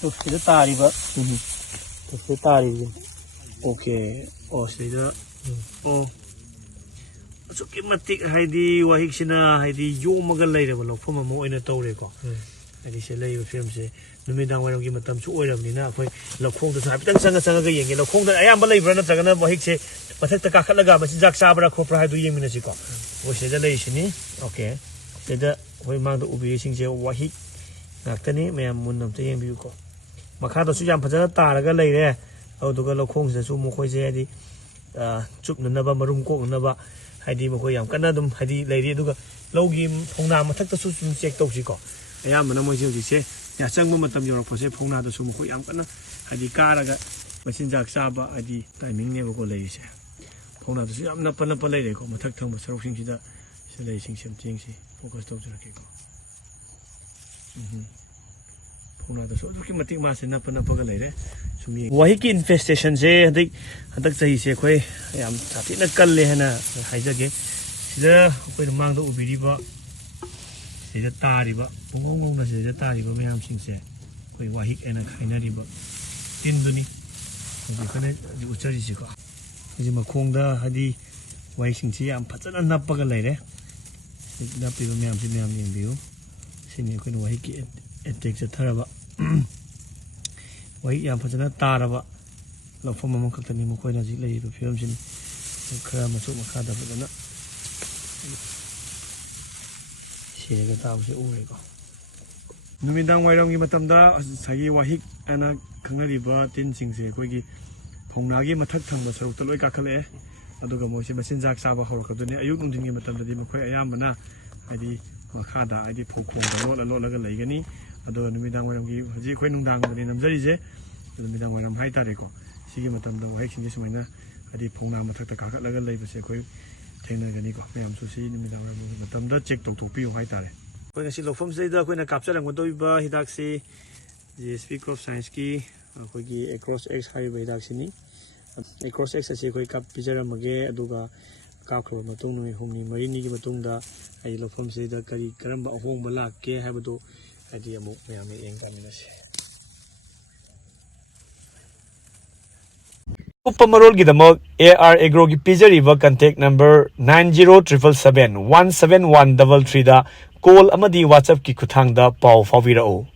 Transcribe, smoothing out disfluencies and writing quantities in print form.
ꯇꯨꯞꯁꯤꯗ ꯇꯥꯔꯤꯕ ꯇꯨꯞꯁꯤꯗ ꯇꯥꯔꯤꯕ ꯑꯣꯀꯦ ꯑꯣ ꯁꯤꯗ ꯑꯣ ꯑꯁꯨꯛꯀꯤ ꯃꯇꯤꯛ ꯍꯥꯏꯗꯤ ꯋꯥꯍꯤꯛꯁꯤꯅ ꯍꯥꯏꯗꯤ ꯌꯣꯝꯃꯒ ꯂꯩꯔꯕ ꯂꯧꯐꯝ ꯑꯃ ꯑꯣꯏꯅ ꯇꯧꯔꯦꯀꯣ ꯍꯥꯏꯗꯤ ꯁꯤ ꯂꯩꯔꯤꯕ ꯐꯤꯕꯝꯁꯦ ꯅꯨꯃꯤꯗꯥꯡ ꯋꯥꯏꯔꯝꯒꯤ ꯃꯇꯝꯁꯨ ꯑꯣꯏꯔꯕꯅꯤꯅ ꯑꯩꯈꯣꯏ ꯂꯧꯈꯣꯡꯗꯁꯨ ꯍꯥꯏꯐꯦꯠꯇꯪ ꯆꯪꯉꯒ ꯌꯦꯡꯒꯦ ꯂꯧꯈꯣꯡꯗ ꯑꯌꯥꯝꯕ ꯂꯩꯕ꯭ꯔꯥ ꯅꯠꯇ꯭ꯔꯒꯅ ꯋꯥꯍꯤꯛꯁꯦ ꯃꯊꯛꯇ ꯀꯥꯈꯠꯂꯒ ꯃꯆꯤꯟꯖꯥꯛ ꯆꯥꯕ꯭ꯔꯥ ꯈꯣꯠꯄ꯭ꯔꯥ ꯍꯥꯏꯗꯨ ꯌꯦꯡꯃꯤꯟꯅꯁꯤꯀꯣ ꯑꯩꯈꯣꯏ ꯁꯤꯗ ꯂꯩꯔꯤꯁꯤꯅꯤ ꯑꯣꯀꯦ ꯁꯤꯗ ꯑꯩꯈꯣꯏ ꯃꯥꯡꯗ ꯎꯕꯤꯔꯤꯁꯤꯡꯁꯦ ꯋꯥꯍꯤꯛ ꯉꯥꯛꯇꯅꯤ ꯃꯌꯥꯝ ꯃꯨꯟꯅ ꯑꯝꯇ ꯌꯦꯡꯕꯤꯌꯨꯀꯣ ꯃꯈꯥꯗꯁꯨ ꯌꯥꯝ ꯐꯖꯅ ꯇꯥꯔꯒ ꯂꯩꯔꯦ ꯑꯗꯨꯒ ꯂꯧꯈꯣꯡꯁꯤꯗꯁꯨ ꯃꯈꯣꯏꯁꯦ ꯍꯥꯏꯗꯤ ꯆꯨꯞꯅꯅꯕ ꯃꯔꯨꯝ ꯀꯣꯛꯅꯅꯕ ꯍꯥꯏꯗꯤ ꯃꯈꯣꯏ ꯌꯥꯝ ꯀꯟꯅ ꯑꯗꯨꯝ ꯍꯥꯏꯗꯤ ꯂꯩꯔꯤ ꯑꯗꯨꯒ ꯂꯧꯒꯤ ꯐꯧꯅꯥ ꯃꯊꯛꯇꯁꯨ ꯁꯨꯝ ꯆꯦꯛ ꯇꯧꯁꯤꯀꯣ ꯑꯌꯥꯝꯕꯅ ꯃꯣꯏꯁꯦ ꯍꯧꯖꯤꯛꯁꯦ ꯆꯪꯕ ꯃꯇꯝ ꯌꯧꯔꯛꯄꯁꯦ ꯐꯧꯅꯥꯗꯁꯨ ꯃꯈꯣꯏ ꯌꯥꯝ ꯀꯟꯅ ꯍꯥꯏꯗꯤ ꯀꯥꯔꯒ ꯃꯆꯤꯟꯖꯥꯛ ꯆꯥꯕ ꯍꯥꯏꯗꯤ ꯇꯥꯏꯃꯤꯡꯅꯦꯕꯀꯣ ꯂꯩꯔꯤꯁꯦ ꯐꯧꯅꯥꯗꯁꯨ ꯌꯥꯝ ꯅꯞꯄ ꯂꯩꯔꯦꯀꯣ ꯃꯊꯛ ꯊꯪꯕ ꯁꯔꯨꯛꯁꯤꯡꯁꯤꯗ ꯁꯤꯗ ꯂꯩꯔꯤꯁꯤꯡꯁꯦ ꯆꯦꯡꯁꯤ ꯐꯣꯀꯁ ꯇꯧꯖꯔꯛꯀꯦꯀꯣ ꯐꯧꯅꯥꯗꯁꯨ ꯑꯗꯨꯛꯀꯤ ꯃꯇꯤꯛ ꯃꯥꯁꯦ ꯅꯞꯄꯒ ꯂꯩꯔꯦ ꯁꯨꯝ ꯋꯥꯍꯤꯛꯀꯤ ꯏꯟꯐꯦꯁꯇꯦꯁꯟꯁꯦ ꯍꯟꯗꯛ ꯆꯍꯤꯁꯦ ꯑꯩꯈꯣꯏ ꯌꯥꯝ ꯁꯥꯊꯤꯅ ꯀꯜꯂꯦ ꯍꯥꯏꯅ ꯍꯥꯏꯖꯒꯦ ꯁꯤꯗ ꯑꯩꯈꯣꯏꯅ ꯃꯥꯡꯗ ꯎꯕꯤꯔꯤꯕ ꯁꯤꯗ ꯇꯥꯔꯤꯕ ꯄꯨꯡꯉꯣꯡꯉꯣꯡꯅ ꯁꯤꯗ ꯇꯥꯔꯤꯕ ꯃꯌꯥꯝꯁꯤꯡꯁꯦ ꯑꯩꯈꯣꯏ ꯋꯥꯍꯤꯛ ꯍꯥꯏꯅ ꯈꯥꯏꯅꯔꯤꯕ ꯇꯤꯟꯗꯨꯅꯤ ꯍꯧꯖꯤꯛ ꯑꯩꯈꯣꯏꯅ ꯎꯠꯆꯔꯤꯁꯤꯀꯣ ꯍꯧꯖꯤꯛ ꯃꯈꯣꯡꯗ ꯍꯥꯏꯗꯤ ꯋꯥꯍꯤꯛꯁꯤꯡꯁꯤ ꯌꯥꯝ ꯐꯖꯅ ꯅꯞꯄꯒ ꯂꯩꯔꯦ ꯅꯞꯄꯤꯕ ꯃꯌꯥꯝꯁꯤ ꯃꯌꯥꯝ ꯌꯦꯡꯕꯤꯌꯨ ꯁꯤꯅꯤ ꯑꯩꯈꯣꯏꯅ ꯋꯥꯍꯤꯛꯀꯤ ꯑꯦꯇꯦꯛ ꯆꯠꯊꯔꯕ ꯋꯥꯍꯤꯛ ꯌꯥꯝ ꯐꯖꯅ ꯇꯥꯔꯕ ꯂꯧꯐꯝ ꯑꯃꯈꯛꯇꯅꯤ ꯃꯈꯣꯏꯅ ꯍꯧꯖꯤꯛ ꯂꯩꯔꯤꯕ ꯐꯤꯕꯝꯁꯤꯅꯤ ꯈꯔ ꯃꯆꯨ ꯃꯈꯥꯗ ꯐꯖꯅ ꯁꯤꯔꯒ ꯇꯥꯕꯁꯦ ꯎꯔꯦꯀꯣ ꯅꯨꯃꯤꯗꯥꯡ ꯋꯥꯏꯔꯝꯒꯤ ꯃꯇꯝꯗ ꯉꯁꯥꯏꯒꯤ ꯋꯥꯍꯤꯛ ꯍꯥꯏꯅ ꯈꯪꯅꯔꯤꯕ ꯇꯤꯟꯁꯤꯡꯁꯦ ꯑꯩꯈꯣꯏꯒꯤ ꯐꯧꯅꯥꯒꯤ ꯃꯊꯛ ꯊꯪꯕ ꯁꯔꯨꯛꯇ ꯂꯣꯏ ꯀꯥꯈꯠꯂꯛꯑꯦ ꯑꯗꯨꯒ ꯃꯣꯏꯁꯦ ꯃꯆꯤꯟꯖꯥꯛ ꯆꯥꯕ ꯍꯧꯔꯛꯀꯗꯣꯏꯅꯤ ꯑꯌꯨꯛ ꯅꯨꯡꯊꯤꯟꯒꯤ ꯃꯇꯝꯗꯗꯤ ꯃꯈꯣꯏ ꯑꯌꯥꯝꯕꯅ ꯍꯥꯏꯗꯤ ꯃꯈꯥꯗ ꯍꯥꯏꯗꯤ ꯐꯧꯈꯣꯡꯗ ꯂꯣꯠꯂꯒ ꯂꯩꯒꯅꯤ ꯑꯗꯨꯒ ꯅꯨꯃꯤꯗꯥꯡ ꯋꯥꯏꯔꯝꯒꯤ ꯍꯧꯖꯤꯛ ꯑꯩꯈꯣꯏ ꯅꯨꯡꯗꯥꯡꯗꯅꯤ ꯅꯝꯖꯔꯤꯁꯦ ꯅꯨꯃꯤꯗꯥꯡ ꯋꯥꯏꯔꯝ ꯍꯥꯏꯇꯥꯔꯦꯀꯣ ꯁꯤꯒꯤ ꯃꯇꯝꯗ ꯋꯥꯍꯤꯛꯁꯤꯡꯁꯦ ꯁꯨꯃꯥꯏꯅ ꯍꯥꯏꯗꯤ ꯐꯧꯅꯥ ꯃꯊꯛꯇ ꯀꯥꯈꯠꯂꯒ ꯂꯩꯕꯁꯦ ꯑꯩꯈꯣꯏ ꯊꯦꯡꯅꯒꯅꯤꯀꯣ ꯃꯌꯥꯝꯁꯨ ꯁꯤ ꯅꯨꯃꯤꯗꯥꯡ ꯋꯥꯏꯔꯝꯒꯤ ꯃꯇꯝꯗ ꯆꯦꯛ ꯇꯧꯊꯣꯛꯄꯤꯌꯨ ꯍꯥꯏꯇꯥꯔꯦ ꯑꯩꯈꯣꯏ ꯉꯁꯤ ꯂꯧꯐꯝꯁꯤꯗ ꯑꯩꯈꯣꯏꯅ ꯀꯥꯞꯆꯔꯝꯒꯗꯧꯔꯤꯕ ꯍꯤꯗꯥꯛꯁꯤ GSP ꯀ꯭ꯔꯣꯞ ꯁꯥꯏꯟꯁꯀꯤ ꯑꯩꯈꯣꯏꯒꯤ ꯑꯦꯀ꯭ꯔꯣꯁ ꯑꯦꯛꯁ ꯍꯥꯏꯔꯤꯕ ꯍꯤꯗꯥꯛꯁꯤꯅꯤ ꯑꯦꯀ꯭ꯔꯣꯁ ꯑꯦꯛꯁ ꯑꯁꯤ ꯑꯩꯈꯣꯏ ꯄꯤꯖꯔꯝꯃꯒꯦ ꯑꯗꯨꯒ ꯀꯥꯞꯈ꯭ꯔꯕ ꯃꯇꯨꯡ ꯅꯨꯃꯤꯠ ꯍꯨꯝꯅꯤ ꯃꯔꯤꯅꯤꯒꯤ ꯃꯇꯨꯡꯗ ꯍꯥꯏꯗꯤ ꯂꯧꯐꯝꯁꯤꯗ ꯀꯔꯝꯕ ꯑꯍꯣꯡꯕ ꯂꯥꯛꯀꯦ ꯍꯥꯏꯕꯗꯨ ꯍꯥꯏꯗꯤ ꯑꯃꯨꯛ ꯃꯌꯥꯝꯅ ꯌꯦꯡꯃꯤꯟꯅꯁꯤ ꯑꯀꯨꯞꯄ ꯃꯔꯣꯜꯒꯤꯗꯃꯛ AGROꯒꯤ ꯄꯤꯖꯔꯤꯕ ꯀꯟꯇꯦꯛ ꯅꯝꯕꯔ 9077717133ꯗ ꯀꯣꯜ ꯑꯃꯗꯤ ꯋꯥꯆꯞꯀꯤ ꯈꯨꯠꯊꯥꯡꯗ ꯄꯥꯎ ꯐꯥꯎꯕꯤꯔꯛꯎ